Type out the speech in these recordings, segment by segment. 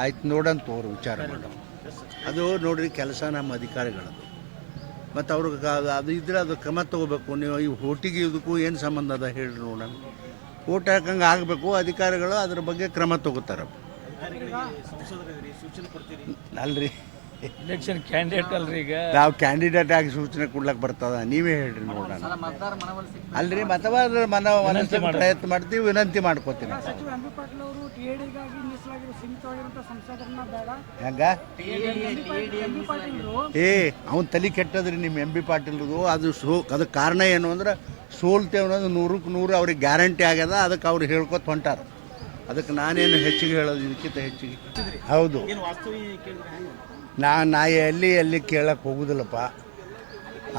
ಆಯ್ತು ನೋಡಂತ ತೋರು ವಿಚಾರ ಮಾಡೋಣ. ಅದು ನೋಡ್ರಿ ಕೆಲಸ ನಮ್ಮ ಅಧಿಕಾರಿಗಳದು ಮತ್ತು ಅವ್ರಿಗೆ ಅದು ಇದ್ರೆ ಅದು ಕ್ರಮ ತಗೋಬೇಕು. ನೀವು ಈ ಓಟಿಗೆ ಇದಕ್ಕೂ ಏನು ಸಂಬಂಧ ಅದ ಹೇಳ್ರಿ ನೋಡೋಣ. ಓಟ್ ಹಾಕಂಗೆ ಆಗಬೇಕು ಅಧಿಕಾರಿಗಳು ಅದ್ರ ಬಗ್ಗೆ ಕ್ರಮ ತಗೋತಾರೆ ಅಲ್ರಿ. ಇಲೆಕ್ಷನ್ ಕ್ಯಾಂಡಿಡೇಟ್ ಅಲ್ರಿ ಈಗ. ನಾವು ಕ್ಯಾಂಡಿಡೇಟ್ ಆಗಿ ಸೂಚನೆ ಕೊಡ್ಲಕ್ಕೆ ಬರ್ತದ ನೀವೇ ಹೇಳ್ರಿ ನೋಡೋಣ. ಅಲ್ರಿ ಮತವಾದ ಮನ ಮನಸ್ಸು ಪ್ರಯತ್ನ ಮಾಡ್ತೀವಿ ವಿನಂತಿ ಮಾಡ್ಕೋತೀನಿ ಹೆಂಗ? ಏ ಅವ್ನ ತಲೆ ಕೆಟ್ಟದ್ರಿ ನಿಮ್ಮ ಎಂ ಬಿ ಪಾಟೀಲ್ದು ಅದು ಸೋ ಅದಕ್ಕೆ ಕಾರಣ ಏನು ಅಂದ್ರೆ ಸೋಲ್ತೇವೆ ಅನ್ನೋದು ನೂರಕ್ಕೆ ನೂರು ಅವ್ರಿಗೆ ಗ್ಯಾರಂಟಿ ಆಗ್ಯದ ಅದಕ್ಕೆ ಅವ್ರು ಹೇಳ್ಕೊತ ಹೊಂಟಾರ. ಅದಕ್ಕೆ ನಾನೇನು ಹೆಚ್ಚಿಗೆ ಹೇಳೋದು ಇದಕ್ಕಿಂತ ಹೆಚ್ಚಿಗೆ. ಹೌದು ನಾ ನಾಯಿ ಎಲ್ಲಿ ಎಲ್ಲಿ ಕೇಳಕ್ಕೆ ಹೋಗುದಿಲ್ಲಪ್ಪ.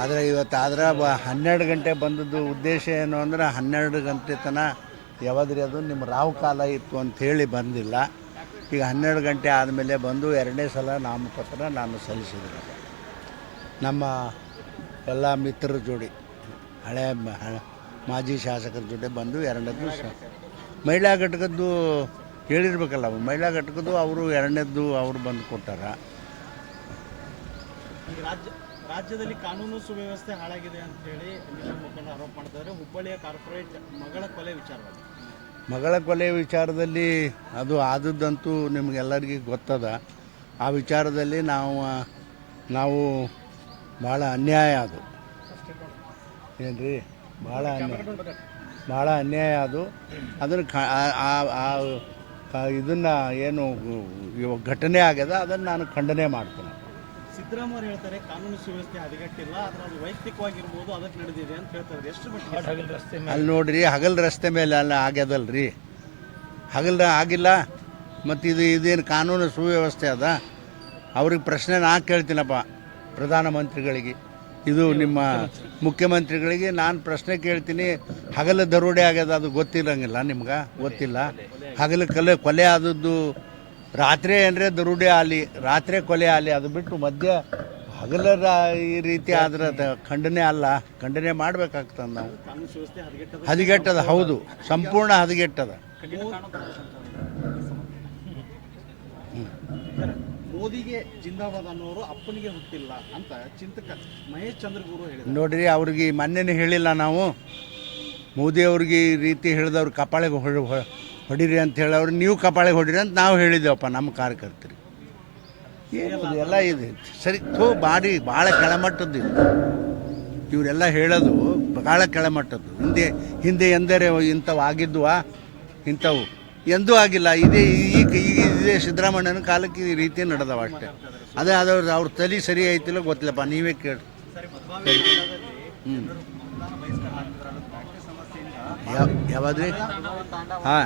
ಆದರೆ ಇವತ್ತು ಆದ್ರೆ ಬ ಹನ್ನೆರಡು ಗಂಟೆ ಬಂದದ್ದು ಉದ್ದೇಶ ಏನು ಅಂದ್ರೆ ಹನ್ನೆರಡು ಗಂಟೆ ತನಕ ಯಾವಾದ್ರಿ ಅದು ನಿಮ್ಮ ರಾವು ಕಾಲ ಇತ್ತು ಅಂಥೇಳಿ ಬಂದಿಲ್ಲ. ಈಗ ಹನ್ನೆರಡು ಗಂಟೆ ಆದಮೇಲೆ ಬಂದು ಎರಡನೇ ಸಲ ನಾಮಪತ್ರ ನಾನು ಸಲ್ಲಿಸಿದ್ದೀನಿ ನಮ್ಮ ಎಲ್ಲ ಮಿತ್ರರ ಜೋಡಿ, ಹಳೆ ಮಾಜಿ ಶಾಸಕರ ಜೊತೆ ಬಂದು ಎರಡನೇದ್ದು ಸ ಮಹಿಳಾ ಘಟಕದ್ದು ಹೇಳಿರ್ಬೇಕಲ್ಲ, ಮಹಿಳಾ ಘಟಕದ್ದು ಅವರು ಎರಡನೇದ್ದು ಅವರು ಬಂದು ಕೊಟ್ಟಾರ. ರಾಜ್ಯ, ರಾಜ್ಯದಲ್ಲಿ ಕಾನೂನು ಸುವ್ಯವಸ್ಥೆ ಹಾಳಾಗಿದೆ ಅಂತ ಹೇಳಿ ಮುಖಂಡ ಆರೋಪ ಮಾಡ್ತಾರೆ ಹುಬ್ಬಳ್ಳಿಯ ಕಾರ್ಪೊರೇಟ್ ಮಗಳ ಕೊಲೆ ವಿಚಾರವಾಗಿ ಮಗಳ ಕೊಲೆ ವಿಚಾರದಲ್ಲಿ ಅದು ಆದದ್ದಂತೂ ನಿಮಗೆಲ್ಲರಿಗೂ ಗೊತ್ತದ. ಆ ವಿಚಾರದಲ್ಲಿ ನಾವು ನಾವು ಭಾಳ ಅನ್ಯಾಯ ಅದು. ಏನ್ರಿ? ಭಾಳ ಅನ್ಯಾಯ. ಭಾಳ ಅನ್ಯಾಯ ಅದು. ಅದನ್ನು ಆ- ಇದನ್ನು ಏನು ಘಟನೆ ಆಗ್ಯದ, ಅದನ್ನು ನಾನು ಖಂಡನೆ ಮಾಡ್ತೇನೆ. ಸಿದ್ದರಾಮಯ್ಯ ಹೇಳ್ತಾರೆ ಕಾನೂನು ಸುವ್ಯವಸ್ಥೆ ಹದಗೆಟ್ಟಿಲ್ಲ ಆದ್ರೆ ಅದು ವೈಯಕ್ತಿಕವಾಗಿರ್ಬೋದು ಅದಕ್ಕೆ ನಡೆದಿದೆ ಅಂತ ಹೇಳ್ತಾರೆ ಎಷ್ಟು ಮಟ್ಟಿಗೆ? ರಸ್ತೆ ಅಲ್ಲಿ ನೋಡ್ರಿ ಹಗಲ್ ರಸ್ತೆ ಮೇಲೆ ಅಲ್ಲ ಆಗ್ಯದಲ್ರಿ. ಹಗಲ್ ಆಗಿಲ್ಲ ಮತ್ತು ಇದು ಇದೇನು ಕಾನೂನು ಸುವ್ಯವಸ್ಥೆ ಅದ? ಅವ್ರಿಗೆ ಪ್ರಶ್ನೆ ನಾ ಕೇಳ್ತೀನಪ್ಪ ಪ್ರಧಾನಮಂತ್ರಿಗಳಿಗೆ. ಇದು ನಿಮ್ಮ ಮುಖ್ಯಮಂತ್ರಿಗಳಿಗೆ ನಾನು ಪ್ರಶ್ನೆ ಕೇಳ್ತೀನಿ ಹಗಲು ದರೋಡೆ ಆಗ್ಯದ ಅದು ಗೊತ್ತಿರಂಗಿಲ್ಲ ನಿಮ್ಗೆ? ಗೊತ್ತಿಲ್ಲ. ಹಗಲು ಕಲೆ ಕೊಲೆ ಆದದ್ದು ರಾತ್ರಿ ಏನರೇ ದರೋಡೆ ಆಗಲಿ ರಾತ್ರಿ ಕೊಲೆ ಆಗಲಿ ಅದು ಬಿಟ್ಟು ಮಧ್ಯ ಹಗಲರ ಈ ರೀತಿ ಆದ್ರೆ ಅದು ಖಂಡನೆ ಅಲ್ಲ. ಖಂಡನೆ ಮಾಡ್ಬೇಕಾಗ್ತದೆ ನಾವು. ಹದಿಗೆಟ್ಟದ ಹೌದು. ಸಂಪೂರ್ಣ ಹದಗೆಟ್ಟದ. ಮೋದಿಗೆ ಜಿಂದಾಬಾದ್ ಅನ್ನೋರು ಅಪ್ಪನಿಗೆ ಹುಟ್ಟಿಲ್ಲ ಅಂತ ಚಿಂತಕ ಮಹೇಶ್ ಚಂದ್ರಗುರು ಹೇಳಿದರು ನೋಡ್ರಿ ಅವ್ರಿಗೆ ಮೊನ್ನೆನೇ ಹೇಳಿಲ್ಲ ನಾವು? ಮೋದಿ ಅವ್ರಿಗೆ ಈ ರೀತಿ ಹೇಳಿದವ್ರು ಕಪಾಳಿಗೆ ಹೊಡಿರಿ ಅಂತ ಹೇಳವ್ರು ನೀವು ಕಪಾಳಿಗೆ ಹೊಡಿರಿ ಅಂತ ನಾವು ಹೇಳಿದ್ದೇವಪ್ಪ ನಮ್ಮ ಕಾರ್ಯಕರ್ತರಿ ಏನು ಎಲ್ಲ ಇದೆ ಸರಿ ತೋ ಬಾಡಿ ಭಾಳ ಕೆಳಮಟ್ಟದ್ದು ಇದು. ಇವರೆಲ್ಲ ಹೇಳೋದು ಭಾಳ ಕೆಳಮಟ್ಟದ್ದು. ಹಿಂದೆ ಹಿಂದೆ ಎಂದರೆ ಇಂಥವು ಆಗಿದ್ವಾ ಇಂಥವು. ಎಂದೂ ಆಗಿಲ್ಲ. ಇದೇ ಈಗ ಈಗ ಇದೇ ಸಿದ್ದರಾಮಯ್ಯನ ಕಾಲಕ್ಕೆ ಈ ರೀತಿ ನಡೆದವ ಅಷ್ಟೇ. ಅದೇ ಅದವ್ರ ಅವ್ರ ತಲೆ ಸರಿ ಐತಿಲ್ಲ ಗೊತ್ತಿಲ್ಲಪ್ಪ ನೀವೇ ಕೇಳಿ. ಹ್ಞೂ ಯಾವ ಯಾವಾದ್ರಿ ಹಾಂ.